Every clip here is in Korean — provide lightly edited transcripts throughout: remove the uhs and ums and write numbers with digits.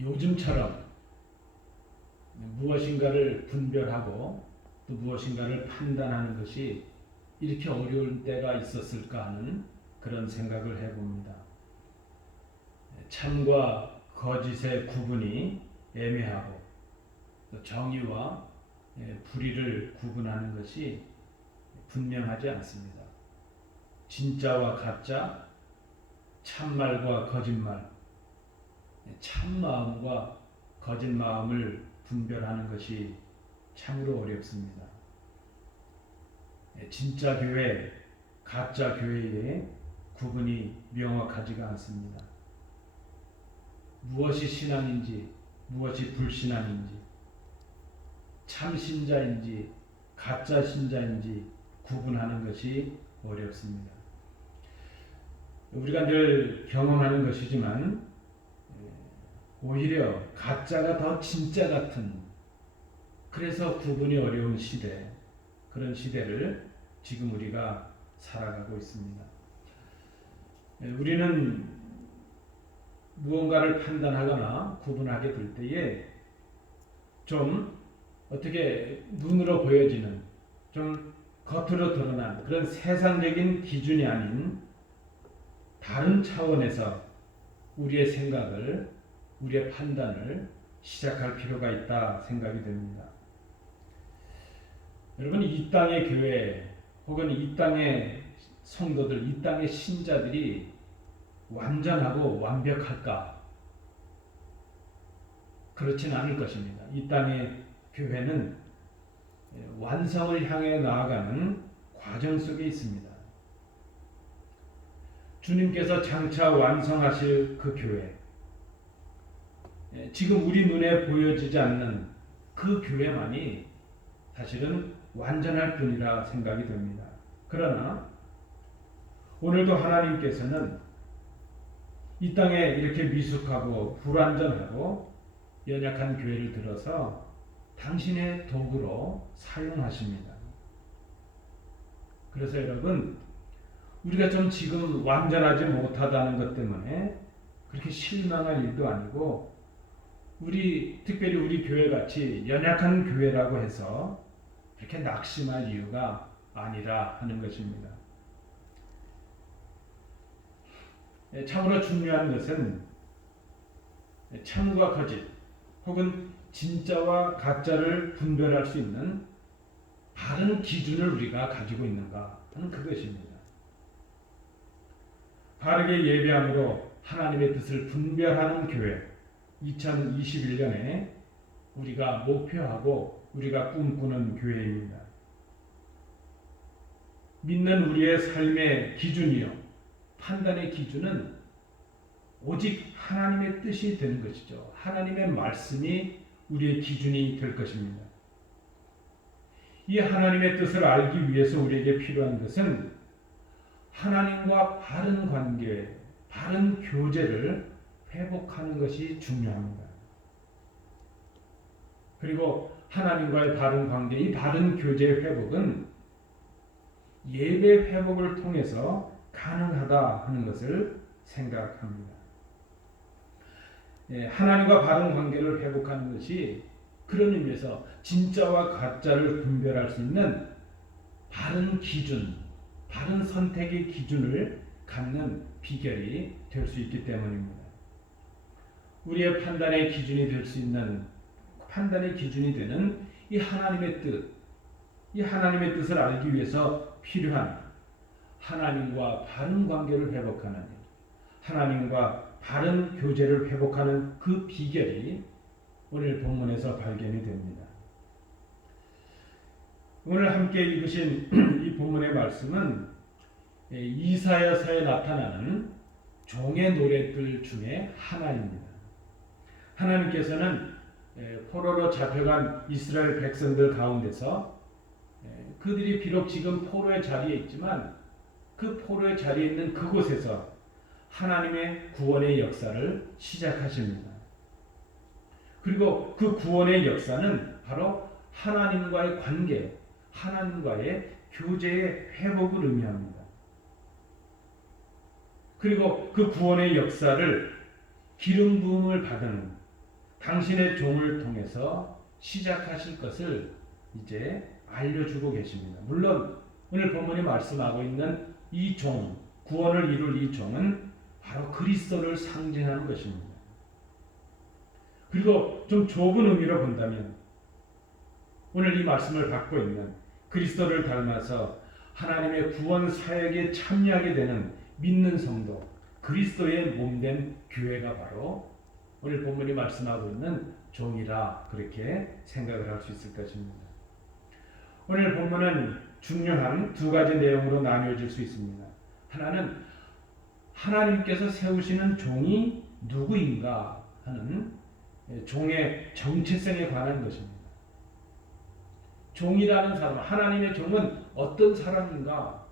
요즘처럼 무엇인가를 분별하고 또 무엇인가를 판단하는 것이 이렇게 어려울 때가 있었을까 하는 그런 생각을 해봅니다. 참과 거짓의 구분이 애매하고 또 정의와 불의를 구분하는 것이 분명하지 않습니다. 진짜와 가짜, 참말과 거짓말, 참마음과 거짓마음을 분별하는 것이 참으로 어렵습니다. 진짜 교회, 가짜 교회의 구분이 명확하지가 않습니다. 무엇이 신앙인지, 무엇이 불신앙인지, 참신자인지, 가짜 신자인지 구분하는 것이 어렵습니다. 우리가 늘 경험하는 것이지만 오히려 가짜가 더 진짜 같은, 그래서 구분이 어려운 시대, 그런 시대를 지금 우리가 살아가고 있습니다. 우리는 무언가를 판단하거나 구분하게 될 때에 좀 어떻게 눈으로 보여지는, 좀 겉으로 드러난 그런 세상적인 기준이 아닌 다른 차원에서 우리의 생각을, 우리의 판단을 시작할 필요가 있다 생각이 됩니다. 여러분, 이 땅의 교회 혹은 이 땅의 성도들, 이 땅의 신자들이 완전하고 완벽할까? 그렇진 않을 것입니다. 이 땅의 교회는 완성을 향해 나아가는 과정 속에 있습니다. 주님께서 장차 완성하실 그 교회, 지금 우리 눈에 보여지지 않는 그 교회만이 사실은 완전할 뿐이라 생각이 됩니다. 그러나 오늘도 하나님께서는 이 땅에 이렇게 미숙하고 불완전하고 연약한 교회를 들어서 당신의 도구로 사용하십니다. 그래서 여러분, 우리가 좀 지금 완전하지 못하다는 것 때문에 그렇게 실망할 일도 아니고, 특별히 우리 교회같이 연약한 교회라고 해서 그렇게 낙심할 이유가 아니라 하는 것입니다. 참으로 중요한 것은 참과 거짓 혹은 진짜와 가짜를 분별할 수 있는 바른 기준을 우리가 가지고 있는가 하는 그것입니다. 바르게 예배함으로 하나님의 뜻을 분별하는 교회, 2021년에 우리가 목표하고 우리가 꿈꾸는 교회입니다. 믿는 우리의 삶의 기준이요, 판단의 기준은 오직 하나님의 뜻이 되는 것이죠. 하나님의 말씀이 우리의 기준이 될 것입니다. 이 하나님의 뜻을 알기 위해서 우리에게 필요한 것은 하나님과 바른 관계, 바른 교제를 회복하는 것이 중요합니다. 그리고 하나님과의 바른 관계, 이 바른 교제의 회복은 예배 회복을 통해서 가능하다 하는 것을 생각합니다. 하나님과 바른 관계를 회복하는 것이 그런 의미에서 진짜와 가짜를 분별할 수 있는 바른 기준, 바른 선택의 기준을 갖는 비결이 될 수 있기 때문입니다. 우리의 판단의 기준이 될 수 있는, 판단의 기준이 되는 이 하나님의 뜻, 이 하나님의 뜻을 알기 위해서 필요한 하나님과 바른 관계를 회복하는, 하나님과 바른 교제를 회복하는 그 비결이 오늘 본문에서 발견이 됩니다. 오늘 함께 읽으신 이 본문의 말씀은 이사야서에 나타나는 종의 노랫글 중에 하나입니다. 하나님께서는 포로로 잡혀간 이스라엘 백성들 가운데서 그들이 비록 지금 포로의 자리에 있지만 그 포로의 자리에 있는 그곳에서 하나님의 구원의 역사를 시작하십니다. 그리고 그 구원의 역사는 바로 하나님과의 관계, 하나님과의 교제의 회복을 의미합니다. 그리고 그 구원의 역사를 기름 부음을 받은 당신의 종을 통해서 시작하실 것을 이제 알려주고 계십니다. 물론 오늘 본문이 말씀하고 있는 이 종, 구원을 이룰 이 종은 바로 그리스도를 상징하는 것입니다. 그리고 좀 좁은 의미로 본다면 오늘 이 말씀을 받고 있는 그리스도를 닮아서 하나님의 구원 사역에 참여하게 되는 믿는 성도, 그리스도의 몸된 교회가 바로 오늘 본문이 말씀하고 있는 종이라 그렇게 생각을 할 수 있을 것입니다. 오늘 본문은 중요한 두 가지 내용으로 나뉘어질 수 있습니다. 하나는 하나님께서 세우시는 종이 누구인가 하는 종의 정체성에 관한 것입니다. 종이라는 사람, 하나님의 종은 어떤 사람인가,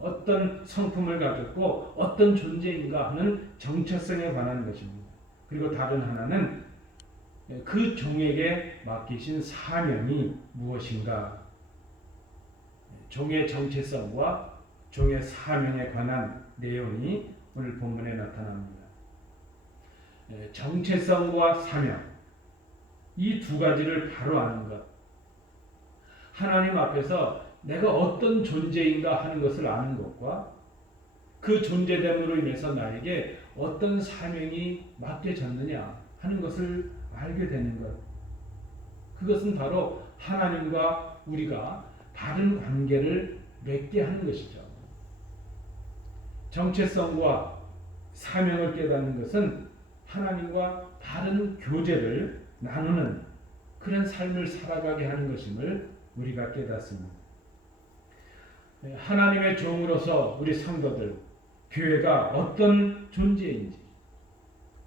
어떤 성품을 가졌고 어떤 존재인가 하는 정체성에 관한 것입니다. 그리고 다른 하나는 그 종에게 맡기신 사명이 무엇인가, 종의 정체성과 종의 사명에 관한 내용이 오늘 본문에 나타납니다. 정체성과 사명, 이 두 가지를 바로 아는 것, 하나님 앞에서 내가 어떤 존재인가 하는 것을 아는 것과 그 존재됨으로 인해서 나에게 어떤 사명이 맡겨졌느냐 하는 것을 알게 되는 것, 그것은 바로 하나님과 우리가 바른 관계를 맺게 하는 것이죠. 정체성과 사명을 깨닫는 것은 하나님과 바른 교제를 나누는 그런 삶을 살아가게 하는 것임을 우리가 깨닫습니다. 하나님의 종으로서 우리 성도들, 교회가 어떤 존재인지,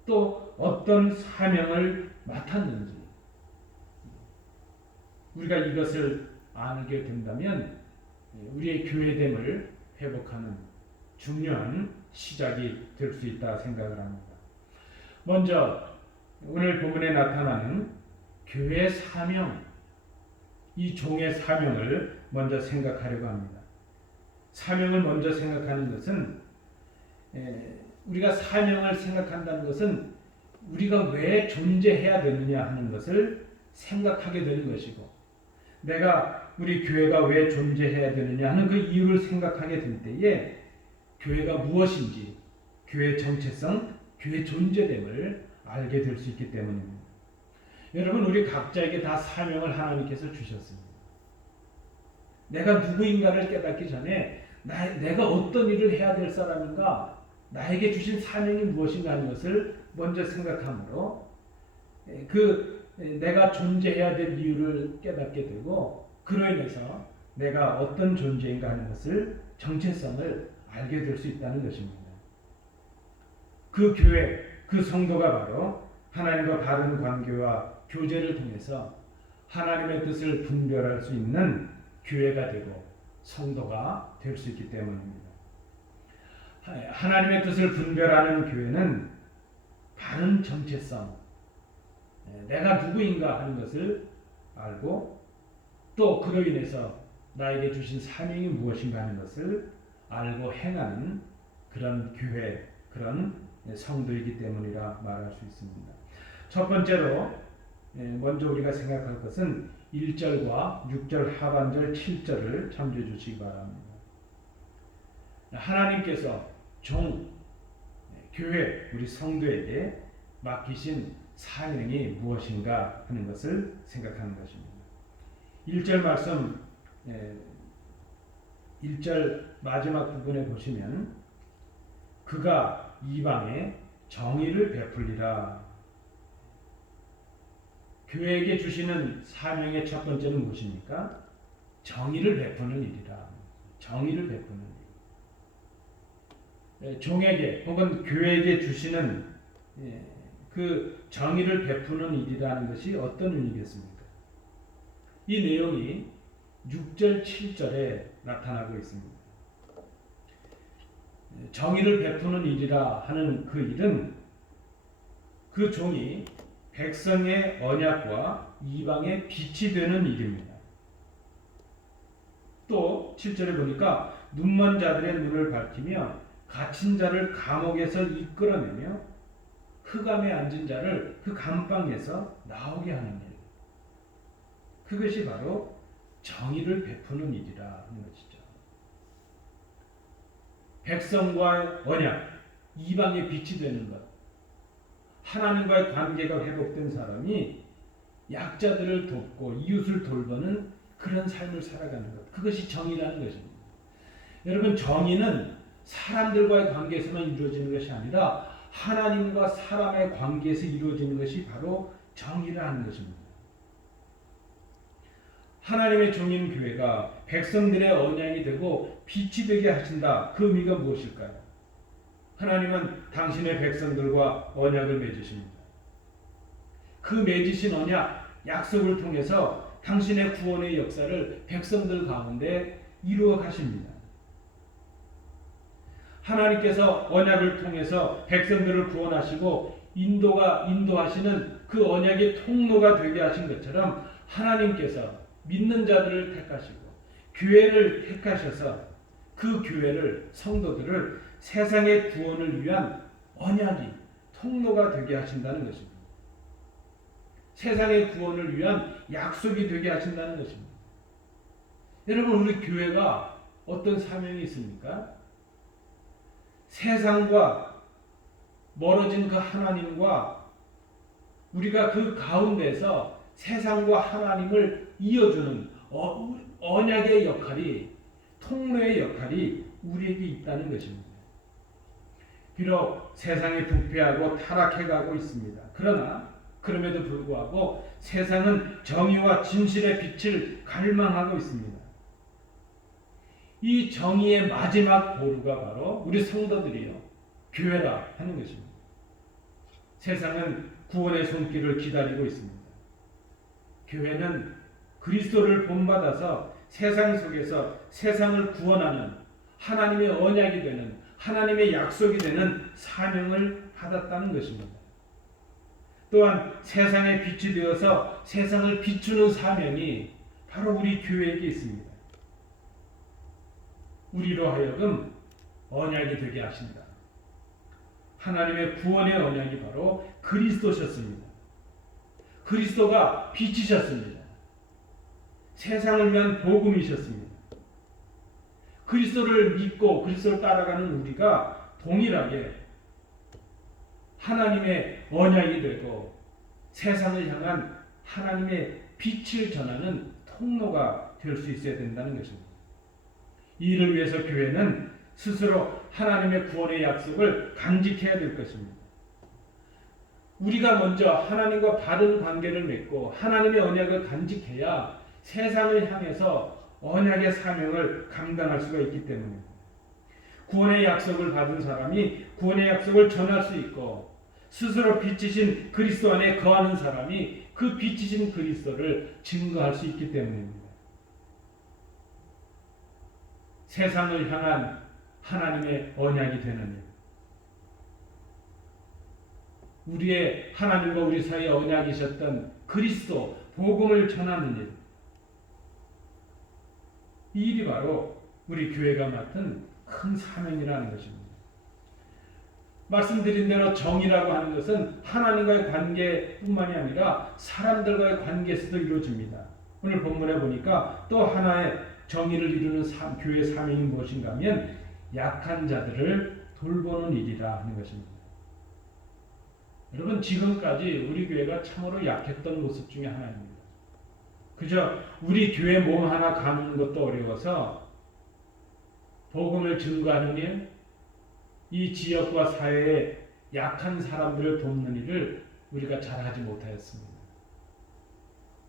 또 어떤 사명을 맡았는지, 우리가 이것을 알게 된다면 우리의 교회됨을 회복하는 중요한 시작이 될 수 있다 생각을 합니다. 먼저 오늘 본문에 나타나는 교회의 사명, 이 종의 사명을 먼저 생각하려고 합니다. 사명을 먼저 생각하는 것은 우리가 사명을 생각한다는 것은 우리가 왜 존재해야 되느냐 하는 것을 생각하게 되는 것이고, 내가 우리 교회가 왜 존재해야 되느냐 하는 그 이유를 생각하게 될 때에 교회가 무엇인지, 교회의 정체성, 교회의 존재됨을 알게 될 수 있기 때문입니다. 여러분, 우리 각자에게 다 사명을 하나님께서 주셨습니다. 내가 누구인가를 깨닫기 전에 내가 어떤 일을 해야 될 사람인가, 나에게 주신 사명이 무엇인가 하는 것을 먼저 생각하므로 내가 존재해야 될 이유를 깨닫게 되고, 그로 인해서 내가 어떤 존재인가 하는 것을, 정체성을 알게 될 수 있다는 것입니다. 그 교회, 그 성도가 바로 하나님과 바른 관계와 교제를 통해서 하나님의 뜻을 분별할 수 있는 교회가 되고 성도가 될 수 있기 때문입니다. 하나님의 뜻을 분별하는 교회는 바른 정체성, 내가 누구인가 하는 것을 알고, 또 그로 인해서 나에게 주신 사명이 무엇인가 하는 것을 알고 행하는 그런 교회, 그런 성도이기 때문이라 말할 수 있습니다. 첫 번째로 먼저 우리가 생각할 것은 1절과 6절 하반절 7절을 참조해 주시기 바랍니다. 하나님께서 교회, 우리 성도에게 맡기신 사명이 무엇인가 하는 것을 생각하는 것입니다. 1절 말씀, 1절 마지막 부분에 보시면 그가 이방에 정의를 베풀리라. 교회에게 주시는 사명의 첫 번째는 무엇입니까? 정의를 베푸는 일이라. 정의를 베푸는 일. 종에게 혹은 교회에게 주시는 그 정의를 베푸는 일이라는 것이 어떤 의미겠습니까? 이 내용이 6절, 7절에 나타나고 있습니다. 정의를 베푸는 일이라 하는 그 일은 그 종이 백성의 언약과 이방의 빛이 되는 일입니다. 또 7절에 보니까 눈먼 자들의 눈을 밝히며 갇힌 자를 감옥에서 이끌어내며 흑암에 앉은 자를 그 감방에서 나오게 하는 일. 그것이 바로 정의를 베푸는 일이라 하는 것이죠. 백성과의 언약, 이방의 빛이 되는 것. 하나님과의 관계가 회복된 사람이 약자들을 돕고 이웃을 돌보는 그런 삶을 살아가는 것. 그것이 정의라는 것입니다. 여러분, 정의는 사람들과의 관계에서만 이루어지는 것이 아니라 하나님과 사람의 관계에서 이루어지는 것이 바로 정의라는 것입니다. 하나님의 종인 교회가 백성들의 언약이 되고 빛이 되게 하신다. 그 의미가 무엇일까요? 하나님은 당신의 백성들과 언약을 맺으십니다. 그 맺으신 언약, 약속을 통해서 당신의 구원의 역사를 백성들 가운데 이루어 가십니다. 하나님께서 언약을 통해서 백성들을 구원하시고 인도하시는 그 언약의 통로가 되게 하신 것처럼 하나님께서 믿는 자들을 택하시고 교회를 택하셔서 그 교회를, 성도들을 세상의 구원을 위한 언약이 통로가 되게 하신다는 것입니다. 세상의 구원을 위한 약속이 되게 하신다는 것입니다. 여러분, 우리 교회가 어떤 사명이 있습니까? 세상과 멀어진 그 하나님과 우리가 그 가운데서 세상과 하나님을 이어주는 언약의 역할이, 통로의 역할이 우리에게 있다는 것입니다. 비록 세상이 부패하고 타락해가고 있습니다. 그러나 그럼에도 불구하고 세상은 정의와 진실의 빛을 갈망하고 있습니다. 이 정의의 마지막 보루가 바로 우리 성도들이요, 교회라 하는 것입니다. 세상은 구원의 손길을 기다리고 있습니다. 교회는 그리스도를 본받아서 세상 속에서 세상을 구원하는 하나님의 언약이 되는, 하나님의 약속이 되는 사명을 받았다는 것입니다. 또한 세상의 빛이 되어서 세상을 비추는 사명이 바로 우리 교회에게 있습니다. 우리로 하여금 언약이 되게 하신다. 하나님의 구원의 언약이 바로 그리스도셨습니다. 그리스도가 빛이셨습니다. 세상을 위한 복음이셨습니다. 그리스도를 믿고 그리스도를 따라가는 우리가 동일하게 하나님의 언약이 되고 세상을 향한 하나님의 빛을 전하는 통로가 될 수 있어야 된다는 것입니다. 이 일을 위해서 교회는 스스로 하나님의 구원의 약속을 간직해야 될 것입니다. 우리가 먼저 하나님과 바른 관계를 맺고 하나님의 언약을 간직해야 세상을 향해서 언약의 사명을 감당할 수가 있기 때문입니다. 구원의 약속을 받은 사람이 구원의 약속을 전할 수 있고 스스로 빛이신 그리스도 안에 거하는 사람이 그 빛이신 그리스도를 증거할 수 있기 때문입니다. 세상을 향한 하나님의 언약이 되는 일, 우리의 하나님과 우리 사이의 언약이셨던 그리스도 복음을 전하는 일, 이 일이 바로 우리 교회가 맡은 큰 사명이라는 것입니다. 말씀드린 대로 정의라고 하는 것은 하나님과의 관계뿐만이 아니라 사람들과의 관계에서도 이루어집니다. 오늘 본문에 보니까 또 하나의 정의를 이루는 교회의 사명이 무엇인가 하면 약한 자들을 돌보는 일이라 하는 것입니다. 여러분, 지금까지 우리 교회가 참으로 약했던 모습 중에 하나입니다. 그저 우리 교회 몸 하나 가누는 것도 어려워서 복음을 증거하는 일, 이 지역과 사회의 약한 사람들을 돕는 일을 우리가 잘하지 못하였습니다.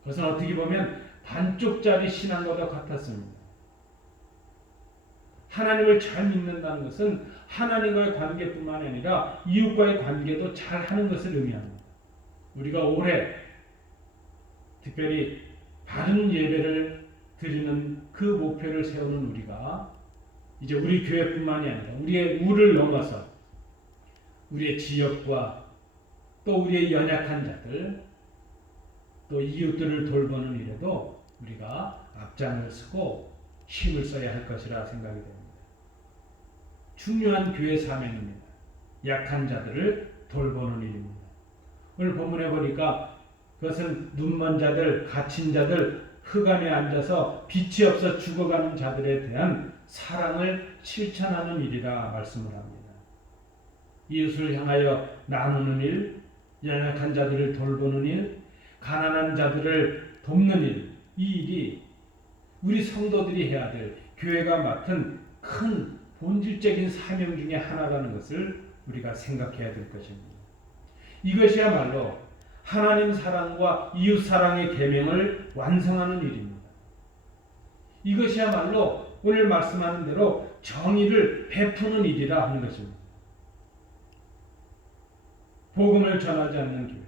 그것은 어떻게 보면 반쪽짜리 신앙과도 같았습니다. 하나님을 잘 믿는다는 것은 하나님과의 관계뿐만 아니라 이웃과의 관계도 잘 하는 것을 의미합니다. 우리가 올해 특별히 바른 예배를 드리는 그 목표를 세우는 우리가 이제 우리 교회뿐만이 아니라 우리의 우를 넘어서 우리의 지역과 또 우리의 연약한 자들 또 이웃들을 돌보는 일에도 우리가 앞장을 서고 힘을 써야 할 것이라 생각이 됩니다. 중요한 교회 사명입니다. 약한 자들을 돌보는 일입니다. 오늘 본문에 보니까 그것은 눈먼 자들, 갇힌 자들, 흑암에 앉아서 빛이 없어 죽어가는 자들에 대한 사랑을 실천하는 일이라 말씀을 합니다. 이웃을 향하여 나누는 일, 연약한 자들을 돌보는 일, 가난한 자들을 돕는 일, 이 일이 우리 성도들이 해야 될, 교회가 맡은 큰 본질적인 사명 중에 하나라는 것을 우리가 생각해야 될 것입니다. 이것이야말로 하나님 사랑과 이웃 사랑의 계명을 완성하는 일입니다. 이것이야말로 오늘 말씀하는 대로 정의를 베푸는 일이라 하는 것입니다. 복음을 전하지 않는 교회,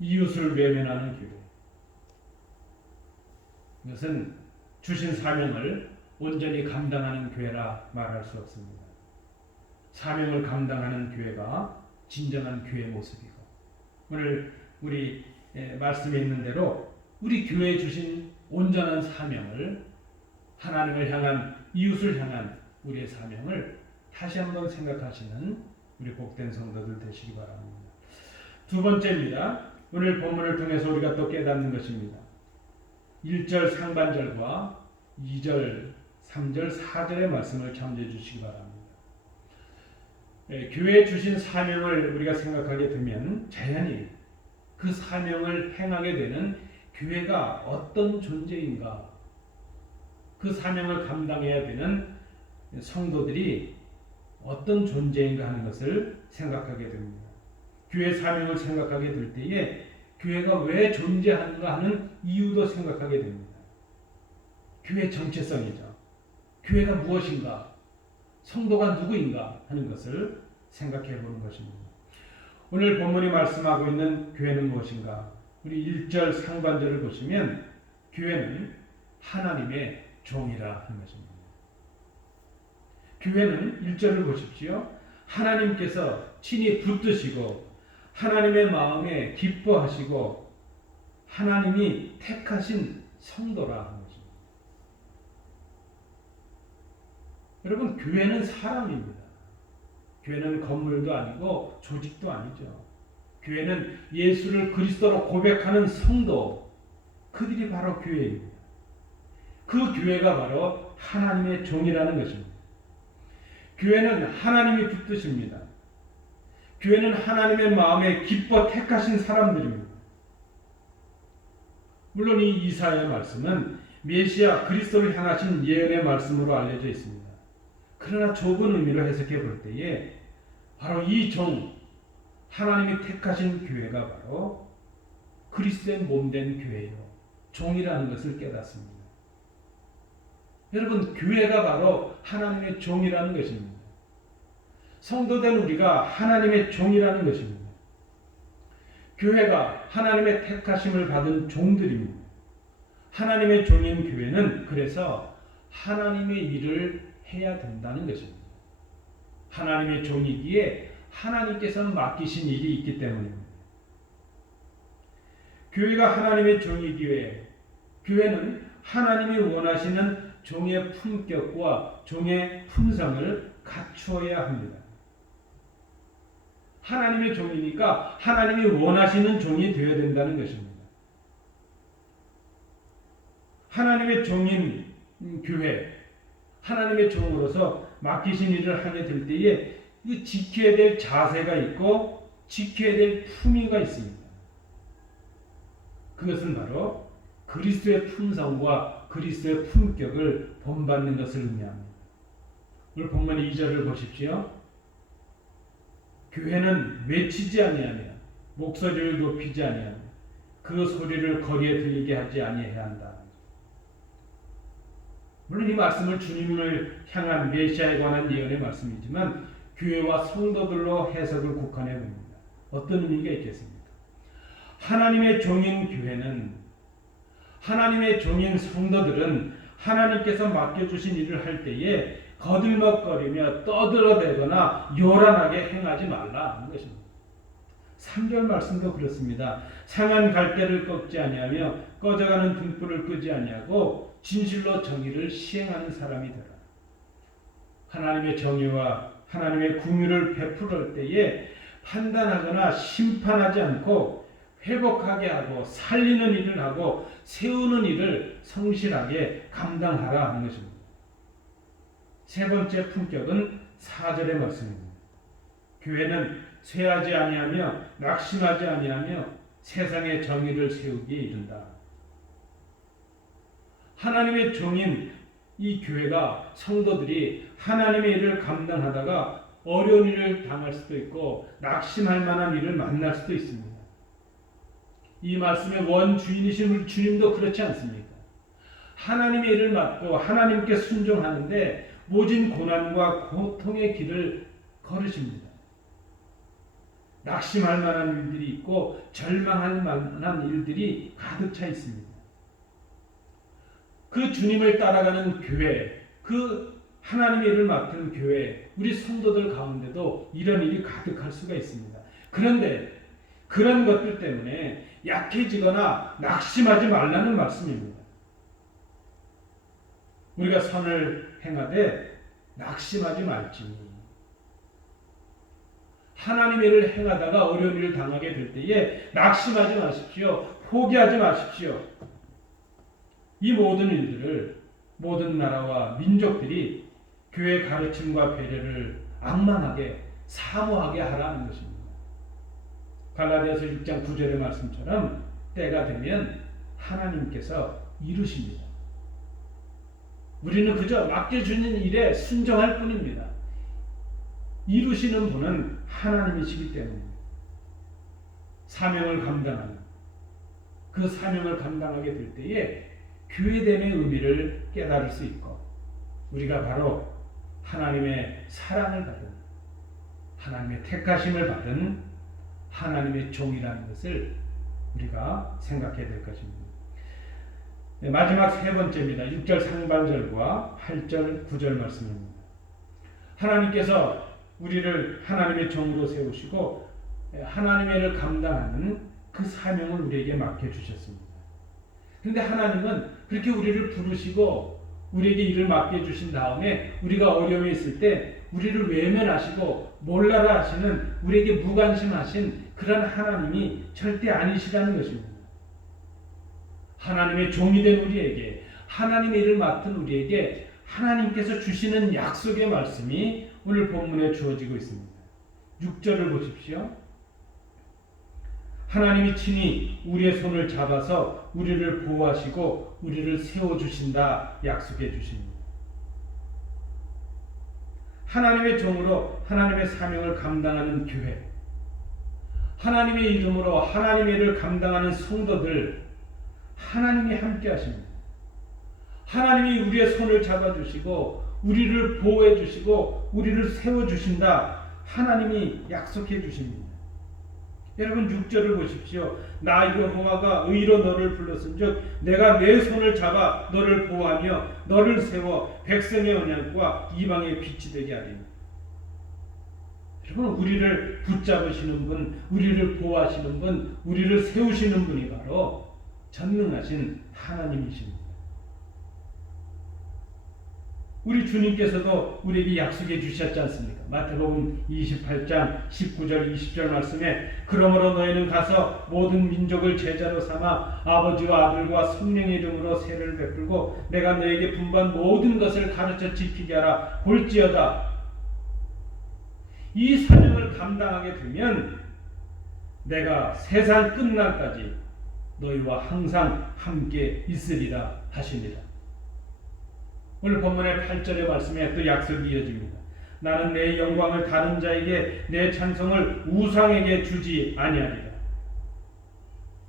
이웃을 외면하는 교회, 이것은 주신 사명을 온전히 감당하는 교회라 말할 수 없습니다. 사명을 감당하는 교회가 진정한 교회 모습이고, 오늘 우리 말씀에 있는 대로 우리 교회에 주신 온전한 사명을, 하나님을 향한, 이웃을 향한 우리의 사명을 다시 한번 생각하시는 우리 복된 성도들 되시기 바랍니다. 두 번째입니다. 오늘 본문을 통해서 우리가 또 깨닫는 것입니다. 1절 상반절과 2절, 3절, 4절의 말씀을 참조해 주시기 바랍니다. 교회에 주신 사명을 우리가 생각하게 되면 자연히 그 사명을 행하게 되는 교회가 어떤 존재인가, 그 사명을 감당해야 되는 성도들이 어떤 존재인가 하는 것을 생각하게 됩니다. 교회 사명을 생각하게 될 때에 교회가 왜 존재하는가 하는 이유도 생각하게 됩니다. 교회 정체성이죠. 교회가 무엇인가, 성도가 누구인가 하는 것을 생각해 보는 것입니다. 오늘 본문이 말씀하고 있는 교회는 무엇인가? 우리 1절 상반절을 보시면 교회는 하나님의 종이라 하는 것입니다. 교회는 1절을 보십시오. 하나님께서 친히 붙드시고 하나님의 마음에 기뻐하시고 하나님이 택하신 성도라 하는 것입니다. 여러분, 교회는 사람입니다. 교회는 건물도 아니고 조직도 아니죠. 교회는 예수를 그리스도로 고백하는 성도, 그들이 바로 교회입니다. 그 교회가 바로 하나님의 종이라는 것입니다. 교회는 하나님이 붙드십니다. 교회는 하나님의 마음에 기뻐 택하신 사람들입니다. 물론 이 이사야의 말씀은 메시아 그리스도를 향하신 예언의 말씀으로 알려져 있습니다. 그러나 좁은 의미로 해석해 볼 때에 바로 이 종, 하나님이 택하신 교회가 바로 그리스도의 몸된 교회요, 종이라는 것을 깨닫습니다. 여러분, 교회가 바로 하나님의 종이라는 것입니다. 성도된 우리가 하나님의 종이라는 것입니다. 교회가 하나님의 택하심을 받은 종들입니다. 하나님의 종인 교회는 그래서 하나님의 일을 해야 된다는 것입니다. 하나님의 종이기에 하나님께서 맡기신 일이 있기 때문입니다. 교회가 하나님의 종이기에 교회는 하나님이 원하시는 종의 품격과 종의 품성을 갖추어야 합니다. 하나님의 종이니까 하나님이 원하시는 종이 되어야 된다는 것입니다. 하나님의 종인 교회, 하나님의 종으로서 맡기신 일을 하게 될 때에 지켜야 될 자세가 있고 지켜야 될 품위가 있습니다. 그것은 바로 그리스도의 품성과 그리스도의 품격을 본받는 것을 의미합니다. 오늘 본문 2절을 보십시오. 교회는 외치지 아니하며 목소리를 높이지 아니하며 그 소리를 거리에 들리게 하지 아니해야 한다. 물론 이 말씀을 주님을 향한 메시아에 관한 예언의 말씀이지만 교회와 성도들로 해석을 국한해 봅니다. 어떤 의미가 있겠습니까? 하나님의 종인 교회는, 하나님의 종인 성도들은 하나님께서 맡겨주신 일을 할 때에 거들먹거리며 떠들어대거나 요란하게 행하지 말라 하는 것입니다. 3절 말씀도 그렇습니다. 상한 갈대를 꺾지 아니하며 꺼져가는 등불을 끄지 아니하고 진실로 정의를 시행하는 사람이 되라. 하나님의 정의와 하나님의 긍휼을 베풀을 때에 판단하거나 심판하지 않고 회복하게 하고 살리는 일을 하고 세우는 일을 성실하게 감당하라 하는 것입니다. 세 번째 품격은 4절의 말씀입니다. 교회는 쇠하지 아니하며 낙심하지 아니하며 세상의 정의를 세우기에 이른다. 하나님의 종인 이 교회가 성도들이 하나님의 일을 감당하다가 어려운 일을 당할 수도 있고 낙심할 만한 일을 만날 수도 있습니다. 이 말씀의 원주인이신 주님도 그렇지 않습니까? 하나님의 일을 맡고 하나님께 순종하는데 모진 고난과 고통의 길을 걸으십니다. 낙심할 만한 일들이 있고 절망할 만한 일들이 가득 차 있습니다. 그 주님을 따라가는 교회, 그 하나님의 일을 맡은 교회, 우리 성도들 가운데도 이런 일이 가득할 수가 있습니다. 그런데 그런 것들 때문에 약해지거나 낙심하지 말라는 말씀입니다. 우리가 선을 행하되 낙심하지 말지니 하나님의 일을 행하다가 어려운 일을 당하게 될 때에 낙심하지 마십시오. 포기하지 마십시오. 이 모든 일들을 모든 나라와 민족들이 교회의 가르침과 배려를 악망하게 사모하게 하라는 것입니다. 갈라디아서 6장 9절의 말씀처럼 때가 되면 하나님께서 이루십니다. 우리는 그저 맡겨주는 일에 순종할 뿐입니다. 이루시는 분은 하나님이시기 때문입니다. 사명을 감당하는 그 사명을 감당하게 될 때에 교회됨의 의미를 깨달을 수 있고 우리가 바로 하나님의 사랑을 받은 하나님의 택하심을 받은 하나님의 종이라는 것을 우리가 생각해야 될 것입니다. 네, 마지막 세 번째입니다. 6절 상반절과 8절 9절 말씀입니다. 하나님께서 우리를 하나님의 종으로 세우시고 하나님의 일을 감당하는 그 사명을 우리에게 맡겨주셨습니다. 그런데 하나님은 그렇게 우리를 부르시고 우리에게 일을 맡겨주신 다음에 우리가 어려움에 있을 때 우리를 외면하시고 몰라라 하시는 우리에게 무관심하신 그런 하나님이 절대 아니시라는 것입니다. 하나님의 종이 된 우리에게 하나님의 일을 맡은 우리에게 하나님께서 주시는 약속의 말씀이 오늘 본문에 주어지고 있습니다. 6절을 보십시오. 하나님이 친히 우리의 손을 잡아서 우리를 보호하시고 우리를 세워주신다 약속해 주십니다. 하나님의 종으로 하나님의 사명을 감당하는 교회, 하나님의 이름으로 하나님의 일을 감당하는 성도들, 하나님이 함께 하십니다. 하나님이 우리의 손을 잡아주시고 우리를 보호해 주시고 우리를 세워주신다 하나님이 약속해 주십니다. 여러분 6절을 보십시오. 나 여호와가 의로 너를 불렀은즉 내가 내 손을 잡아 너를 보호하며 너를 세워 백성의 언약과 이방의 빛이 되게 하리니. 여러분 우리를 붙잡으시는 분, 우리를 보호하시는 분, 우리를 세우시는 분이 바로 전능하신 하나님이십니다. 우리 주님께서도 우리에게 약속해 주셨지 않습니까? 마태복음 28장 19절 20절 말씀에 그러므로 너희는 가서 모든 민족을 제자로 삼아 아버지와 아들과 성령의 이름으로 세례를 베풀고 내가 너에게 분부한 모든 것을 가르쳐 지키게 하라. 볼지어다 이 사명을 감당하게 되면 내가 세상 끝날까지 너희와 항상 함께 있으리라 하시니라. 오늘 본문의 8절의 말씀에 또 약속이 이어집니다. 나는 내 영광을 다른 자에게 내 찬송을 우상에게 주지 아니하리라.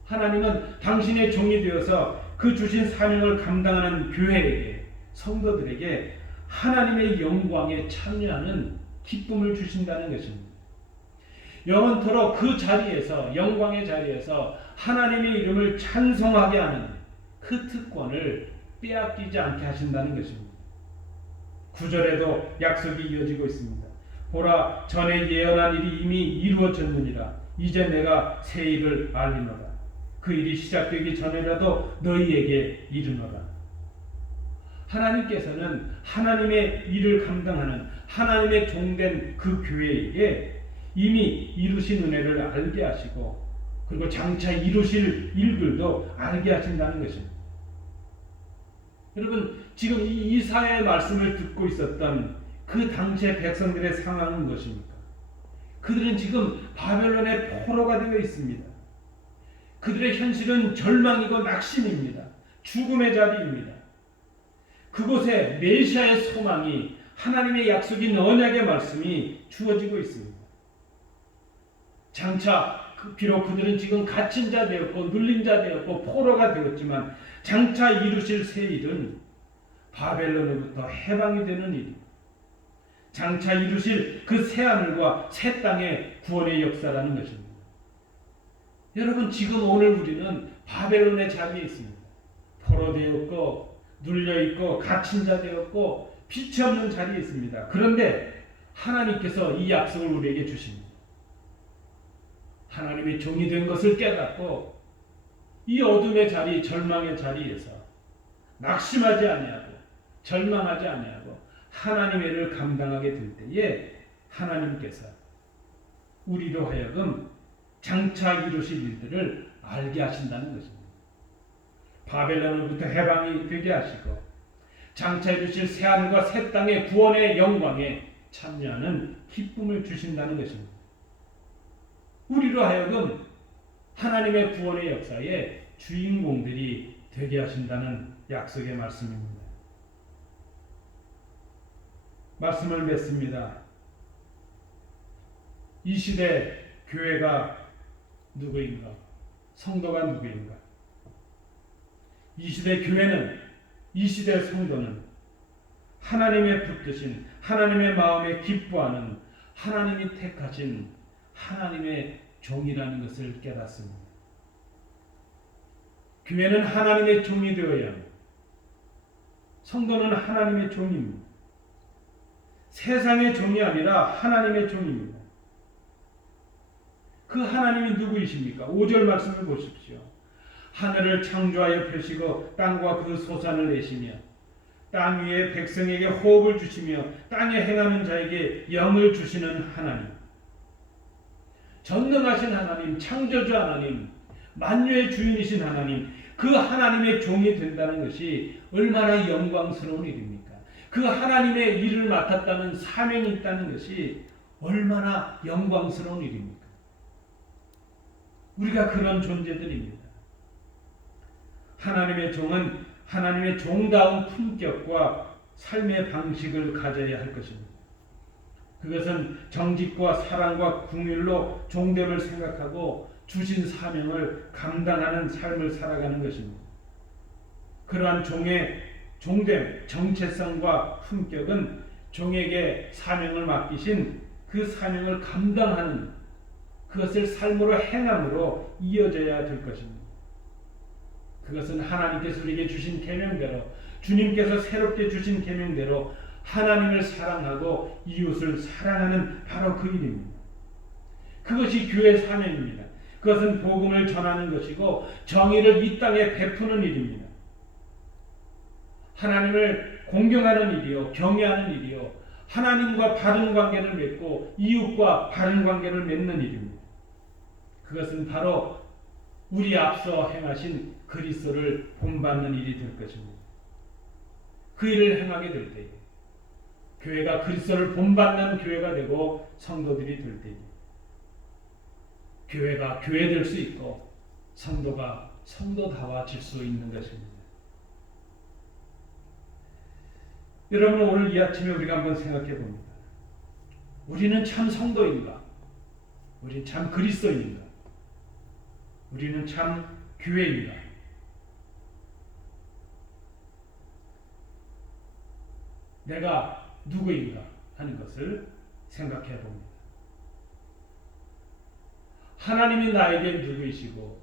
하나님은 당신의 종이 되어서 그 주신 사명을 감당하는 교회에게 성도들에게 하나님의 영광에 참여하는 기쁨을 주신다는 것입니다. 영원토록 그 자리에서 영광의 자리에서 하나님의 이름을 찬송하게 하는 그 특권을 빼앗기지 않게 하신다는 것입니다. 9절에도 약속이 이어지고 있습니다. 보라 전에 예언한 일이 이미 이루어졌느니라. 이제 내가 새 일을 알리노라. 그 일이 시작되기 전에라도 너희에게 이르노라. 하나님께서는 하나님의 일을 감당하는 하나님의 종된 그 교회에게 이미 이루신 은혜를 알게 하시고 그리고 장차 이루실 일들도 알게 하신다는 것입니다. 여러분 지금 이 이사야의 말씀을 듣고 있었던 그 당시의 백성들의 상황은 무엇입니까? 그들은 지금 바벨론의 포로가 되어 있습니다. 그들의 현실은 절망이고 낙심입니다. 죽음의 자리입니다. 그곳에 메시아의 소망이 하나님의 약속인 언약의 말씀이 주어지고 있습니다. 장차 비록 그들은 지금 갇힌 자 되었고 눌린 자 되었고 포로가 되었지만 장차 이루실 새 일은 바벨론으로부터 해방이 되는 일입니다. 장차 이루실 그 새 하늘과 새 땅의 구원의 역사라는 것입니다. 여러분 지금 오늘 우리는 바벨론의 자리에 있습니다. 포로되었고 눌려있고 갇힌 자 되었고 빛이 없는 자리에 있습니다. 그런데 하나님께서 이 약속을 우리에게 주십니다. 하나님의 종이 된 것을 깨닫고 이 어둠의 자리, 절망의 자리에서 낙심하지 아니하고 절망하지 아니하고 하나님의 일을 감당하게 될 때에 하나님께서 우리로 하여금 장차 이루실 일들을 알게 하신다는 것입니다. 바벨론으로부터 해방이 되게 하시고 장차 이루실 새하늘과 새 땅의 구원의 영광에 참여하는 기쁨을 주신다는 것입니다. 우리로 하여금 하나님의 구원의 역사에 주인공들이 되게 하신다는 약속의 말씀입니다. 말씀을 맺습니다. 이 시대 교회가 누구인가? 성도가 누구인가? 이 시대 교회는, 이 시대 성도는 하나님의 붙드신, 하나님의 마음에 기뻐하는 하나님이 택하신 하나님의 종이라는 것을 깨닫습니다. 교회는 하나님의 종이 되어야 합니다. 성도는 하나님의 종입니다. 세상의 종이 아니라 하나님의 종입니다. 그 하나님이 누구이십니까? 5절 말씀을 보십시오. 하늘을 창조하여 펴시고 땅과 그 소산을 내시며 땅 위에 백성에게 호흡을 주시며 땅에 행하는 자에게 영을 주시는 하나님, 전능하신 하나님, 창조주 하나님, 만유의 주인이신 하나님, 그 하나님의 종이 된다는 것이 얼마나 영광스러운 일입니까? 그 하나님의 일을 맡았다는 사명이 있다는 것이 얼마나 영광스러운 일입니까? 우리가 그런 존재들입니다. 하나님의 종은 하나님의 종다운 품격과 삶의 방식을 가져야 할 것입니다. 그것은 정직과 사랑과 긍휼로 종됨을 생각하고 주신 사명을 감당하는 삶을 살아가는 것입니다. 그러한 종의 종됨, 정체성과 품격은 종에게 사명을 맡기신 그 사명을 감당하는 그것을 삶으로 행함으로 이어져야 될 것입니다. 그것은 하나님께서 우리에게 주신 계명대로, 주님께서 새롭게 주신 계명대로 하나님을 사랑하고 이웃을 사랑하는 바로 그 일입니다. 그것이 교회의 사명입니다. 그것은 복음을 전하는 것이고 정의를 이 땅에 베푸는 일입니다. 하나님을 공경하는 일이요, 경외하는 일이요, 하나님과 바른 관계를 맺고 이웃과 바른 관계를 맺는 일입니다. 그것은 바로 우리 앞서 행하신 그리스도를 본받는 일이 될 것입니다. 그 일을 행하게 될 때에 교회가 그리스도를 본받는 교회가 되고 성도들이 될 때에 교회가 교회될 수 있고 성도가 성도다워질 수 있는 것입니다. 여러분 오늘 이 아침에 우리가 한번 생각해 봅니다. 우리는 참 성도인가? 우리는 참 그리스도인가? 우리는 참 교회인가? 내가 누구인가 하는 것을 생각해 봅니다. 하나님이 나에게 누구이시고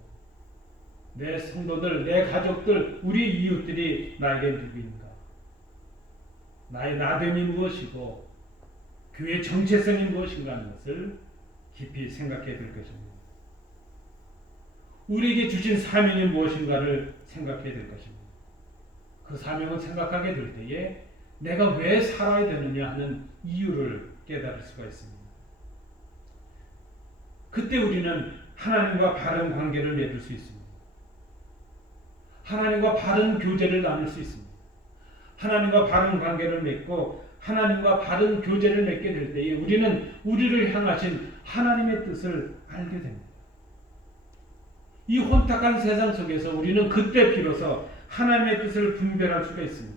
내 성도들, 내 가족들, 우리 이웃들이 나에게 누구인가? 나의 나됨이 무엇이고 교회의 정체성이 무엇인가 하는 것을 깊이 생각해 볼 것입니다. 우리에게 주신 사명이 무엇인가를 생각해야 될 것입니다. 그 사명을 생각하게 될 때에 내가 왜 살아야 되느냐 하는 이유를 깨달을 수가 있습니다. 그때 우리는 하나님과 바른 관계를 맺을 수 있습니다. 하나님과 바른 교제를 나눌 수 있습니다. 하나님과 바른 관계를 맺고 하나님과 바른 교제를 맺게 될 때에 우리는 우리를 향하신 하나님의 뜻을 알게 됩니다. 이 혼탁한 세상 속에서 우리는 그때 비로소 하나님의 뜻을 분별할 수가 있습니다.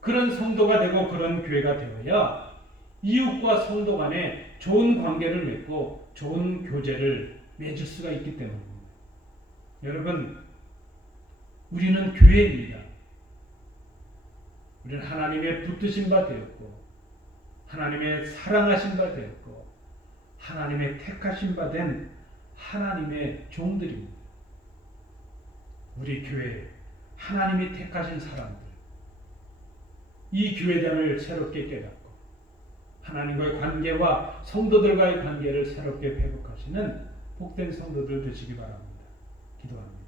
그런 성도가 되고 그런 교회가 되어야 이웃과 성도 간에 좋은 관계를 맺고 좋은 교제를 맺을 수가 있기 때문입니다. 여러분, 우리는 교회입니다. 우리는 하나님의 붙드신 바 되었고 하나님의 사랑하신 바 되었고 하나님의 택하신 바 된 하나님의 종들입니다. 우리 교회 하나님이 택하신 사람들, 이 교회당을 새롭게 깨닫고 하나님과의 관계와 성도들과의 관계를 새롭게 회복하시는 복된 성도들 되시기 바랍니다. 기도합니다.